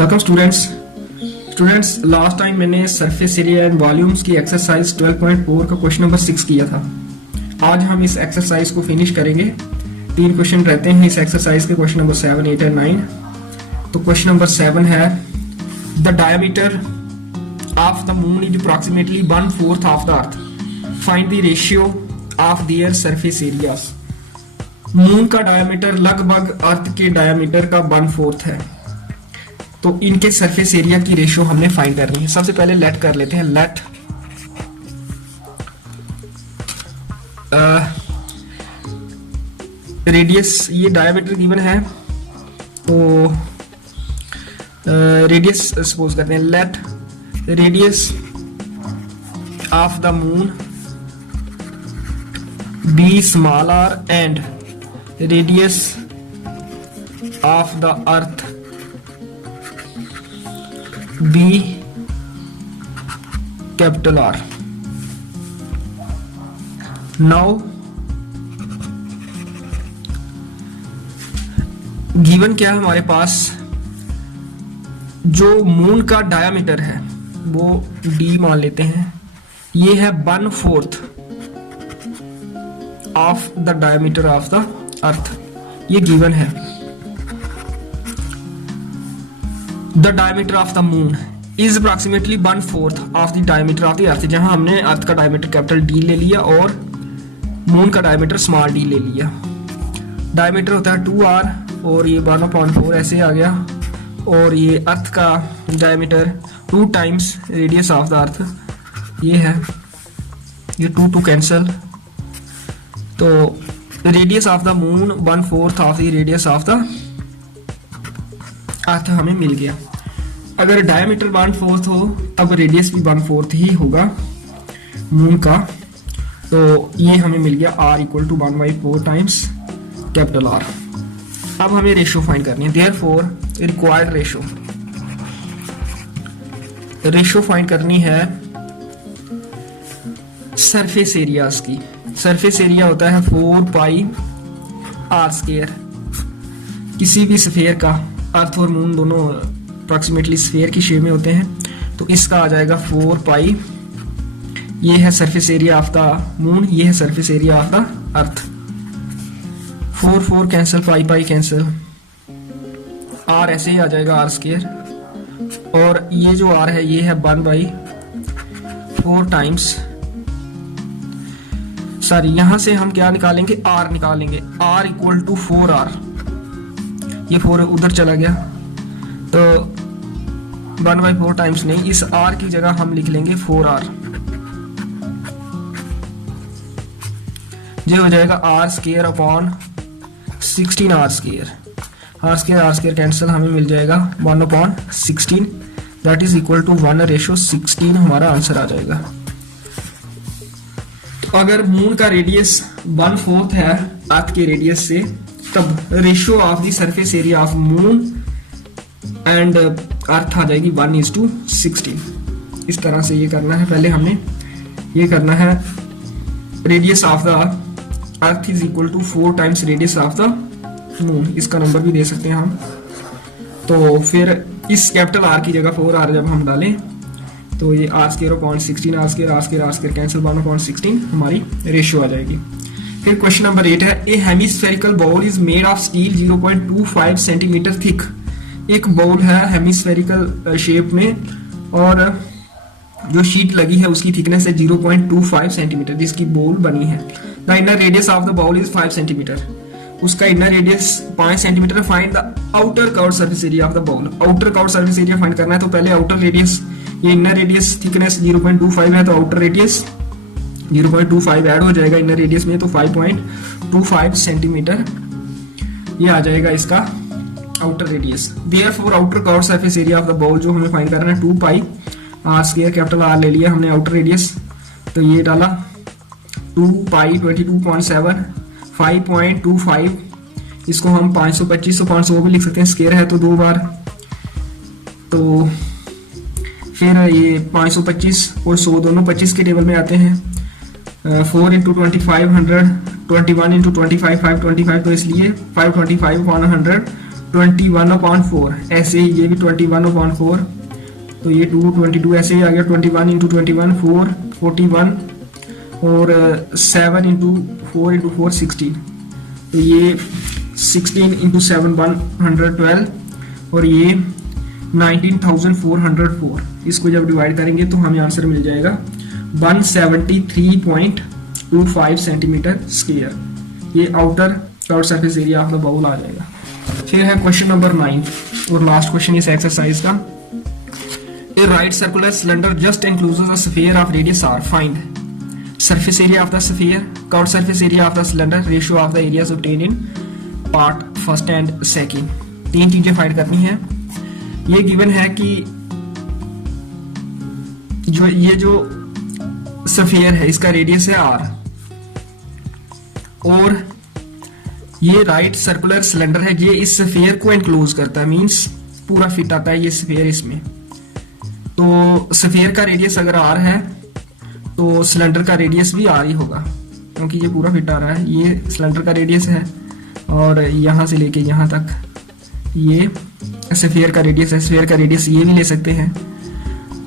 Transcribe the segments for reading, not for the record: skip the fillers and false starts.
Welcome students last time मैंने surface area and volumes की exercise 12.4 का क्वेश्चन नंबर 6 किया था। आज हम इस एक्सरसाइज को फिनिश करेंगे। 3 क्वेश्चन रहते हैं इस एक्सरसाइज के, क्वेश्चन नंबर 7, 8 एंड 9। तो क्वेश्चन नंबर 7 है the diameter of the moon is approximately 1/4 of the earth, find the ratio of their surface areas. Moon का डायमीटर लगभग अर्थ के डायमीटर का 1/4 है, तो इनके सरफेस एरिया की रेशियो हमने फाइंड करनी है। सबसे पहले लेट कर लेते हैं। लेट रेडियस, ये डायमीटर गिवन है तो रेडियस सपोज करते हैं। Let radius of the moon be small R and radius of the earth B capital R. Now given क्या है हमारे पास, जो मून का डायमीटर है वो D मान लेते हैं, ये है 1/4 of the diameter of the अर्थ, ये गिवन है। The diameter of the moon is approximately 1/4 of the diameter of the earth। जहां हमने अर्थ का डायमीटर कैपिटल D ले लिया और मून का डायमीटर स्मॉल d ले लिया। डायमीटर होता है 2r और ये 1/4 ऐसे आ गया, और ये अर्थ का diameter 2 times radius of the अर्थ, ये है, ये 2 कैंसल। तो radius of the moon 1/4 of the radius of the अर्थ हमें मिल गया। अगर डायमीटर 1/4 हो तब रेडियस भी 1/4 ही होगा मून का, तो ये हमें मिल गया r = 1/4 टाइम्स कैपिटल R। अब हमें रेशियो फाइंड करनी है। देयरफॉर रिक्वायर्ड रेशियो फाइंड करनी है सरफेस एरियाज की। सरफेस एरिया होता है 4πr²। किसी भी स्फीयर का, अर्थ और मून दोनों अप्रॉक्सीमेटली स्फीयर की शेप में होते हैं, तो इसका आ जाएगा 4π। ये है surface area of the moon, ये है surface area of the earth. 4 cancel, π cancel, r ऐसे ही आ जाएगा r², और ये जो r है ये है 1/4 टाइम्स, सॉरी यहां से हम क्या निकालेंगे, r निकालेंगे, r = 4r। ये 4 उधर चला गया, तो 1/4 टाइम्स नहीं, इस r की जगह हम लिख लेंगे 4r। ये हो जाएगा r² upon 16r²। r² cancel, हमें मिल जाएगा 1/16, दैट इज इक्वल टू 1:16 हमारा आंसर आ जाएगा। तो अगर मून का रेडियस 1/4 है अर्थ के रेडियस से, तब ratio of the surface area of moon and earth आ जाएगी 1:16। इस तरह से ये करना है। पहले हमने ये करना है, radius of the earth is equal to 4 times radius of the moon. इसका नंबर भी दे सकते हैं हम। तो फिर इस कैपिटल R की जगह 4r जब हम डालें, तो ये r² अपॉन 16, r² कैंसिल, 1/16 हमारी रेशियो आ जाएगी। फिर क्वेश्चन नंबर 8 है a hemispherical bowl is made of steel 0.25 centimetre thick. एक बाउल है हेमिस्फेरिकल शेप में, और जो शीट लगी है उसकी थिकनेस है 0.25 सेंटीमीटर जिसकी बाउल बनी है। The inner radius of the bowl is 5 centimetre. उसका inner radius 5 centimetre. Find the outer curved surface area of the bowl. Outer curved surface area find करना है, तो पहले आउटर रेडियस, ये इनर रेडियस थिकनेस 0.25 है, तो आउटर रेडियस 0.25 ऐड हो जाएगा इनर रेडियस में, तो 5.25 सेंटीमीटर ये आ जाएगा इसका outer radius. Therefore outer curved surface area of the bowl जो हमें फाइंड करना है 2π, r² कैपिटल R ले लिया हमने आउटर रेडियस, तो ये डाला 2π 22.7, 5.25, इसको हम 525 तो 500 वो भी लिख सकते हैं, स्क्वायर है तो 2 बार, तो फिर ये 525 और 100 दोनों 25 के टेबल में आते हैं। 4 × 25 100, 21 × 25 525, तो इसलिए 525/100 21/4, ऐसे ही ये भी 21/4, तो ये 222 ऐसे ही आ गया, 21 इंटू 21 4 41 और 7 इंटू 4 इंटू 4 16, तो ये 16 इंटू 7 112 और ये 19,404। इसको जब डिवाइड करेंगे तो हमें आंसर मिल जाएगा 173.25 सेंटीमीटर स्क्वायर। ये outer curve surface area of the bowl आ जाएगा। फिर है क्वेश्चन नंबर 9 और लास्ट क्वेश्चन इस एक्सरसाइज का। A right circular cylinder just encloses a sphere of radius r. Find surface area of the sphere, curved surface area of the cylinder, ratio of the areas obtained in part first and second. 3 चीजें find करनी है। ये given है कि जो sphere है इसका radius है r और ये राइट सर्कुलर सिलेंडर है, ये इस स्फीयर को एनक्लोज करता है, मींस पूरा फिट आता है ये स्फीयर इसमें। तो स्फीयर का रेडियस अगर r है तो सिलेंडर का रेडियस भी r ही होगा, क्योंकि ये पूरा फिट आ रहा है। ये सिलेंडर का रेडियस है और यहां से लेके यहां तक ये स्फीयर का रेडियस है। स्फीयर का रेडियस ये भी ले सकते हैं।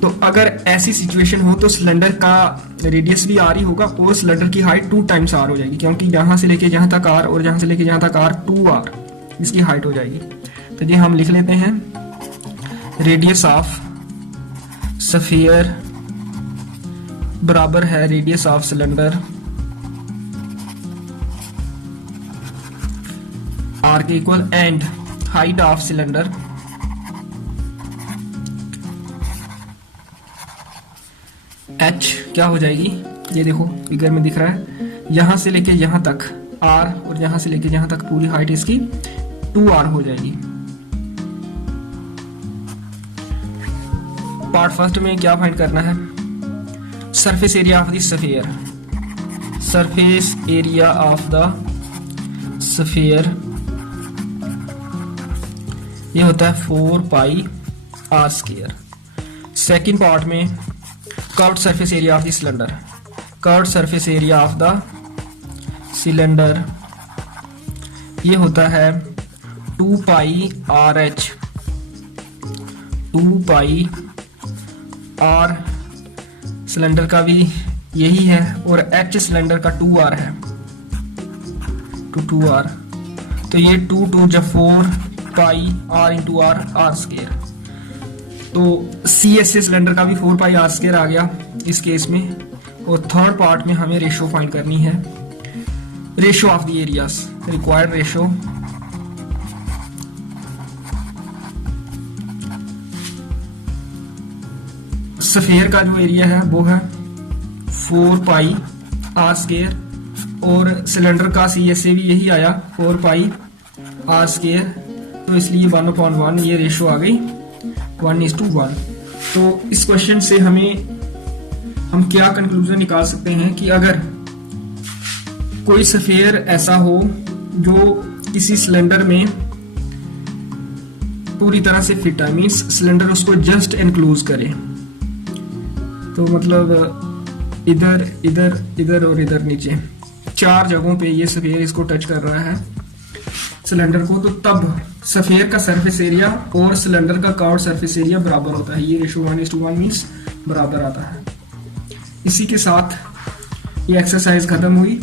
तो अगर ऐसी सिचुएशन हो तो सिलेंडर का रेडियस भी r ही होगा और सिलेंडर की हाइट 2 टाइम्स r हो जाएगी, क्योंकि यहां से लेके यहां तक r और यहां से लेके यहां तक r 2r इसकी हाइट हो जाएगी। तो ये हम लिख लेते हैं रेडियस ऑफ स्फीयर बराबर है रेडियस ऑफ सिलेंडर r के equal and height of cylinder h क्या हो जाएगी, ये देखो फिगर में दिख रहा है, यहां से लेके यहां तक r और यहां से लेके यहां तक पूरी हाइट इसकी 2r हो जाएगी। पार्ट फर्स्ट में क्या फाइंड करना है, surface area of the sphere. Surface area of the sphere ये होता है 4πr²। सेकेंड पार्ट में curved surface area of the cylinder. Curved surface area of the cylinder ये होता है 2πRh। 2πr सिलेंडर का भी यही है और h सिलेंडर का 2r है, 2r। तो ये 2 जब 4πr इंटू r r²। तो CSA सिलेंडर का भी 4πr² आ गया इस केस में। और थर्ड पार्ट में हमें रेशो फाइंड करनी है, ratio of the areas, required ratio. Sphere का जो एरिया है वो है 4πr² और सिलेंडर का CSA भी यही आया 4πr²। तो इसलिए 1/1 ये रेशो आ गई 1:1। तो इस क्वेश्चन से हम क्या कंक्लूजन निकाल सकते हैं कि अगर कोई स्फीयर ऐसा हो जो किसी सिलेंडर में पूरी तरह से फिट है, मींस सिलेंडर उसको जस्ट एनक्लोज करे, तो मतलब इधर इधर इधर और इधर नीचे 4 जगहों पे ये स्फीयर इसको टच कर रहा है सिलेंडर को, तो तब स्फीयर का सरफेस एरिया और सिलेंडर का कर्व्ड सरफेस एरिया बराबर होता है। ये रेशो 1:1 मींस बराबर आता है। इसी के साथ ये एक्सरसाइज खत्म हुई।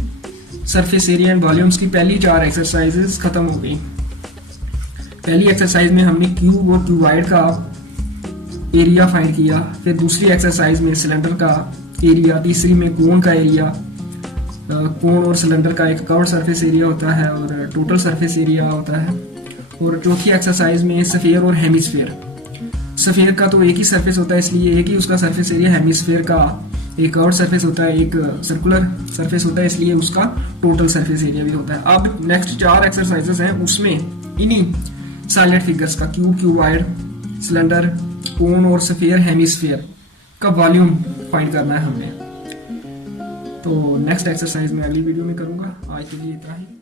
सरफेस एरिया एंड वॉल्यूम्स की पहली 4 एक्सरसाइजेस खत्म हो गई। पहली एक्सरसाइज में हमने क्यूब और क्यूबॉइड का एरिया फाइंड किया, फिर दूसरी एक्सरसाइज में सिलेंडर का एरिया, तीसरी में कोन का एरिया, कोन और सिलेंडर का एक कर्व्ड सरफेस एरिया होता है और टोटल सरफेस एरिया होता है, और चौथी एक्सरसाइज में स्फीयर और हेमिस्फीयर। स्फीयर का तो एक ही सरफेस होता है, इसलिए एक ही उसका सरफेस एरिया। हेमिस्फीयर का एक कर्व्ड सरफेस होता है, एक सर्कुलर सरफेस होता है, इसलिए उसका टोटल सरफेस एरिया भी होता है। अब नेक्स्ट 4 एक्सरसाइजेस हैं, उसमें इन्हीं साइलेंट फिगर्स का क्यूब, क्यूबॉइड, सिलेंडर, कोन और स्फीयर, हेमिस्फीयर का वॉल्यूम फाइंड करना है हमने। तो नेक्स्ट एक्सरसाइज में अगली वीडियो में करूंगा। आज के लिए इतना ही।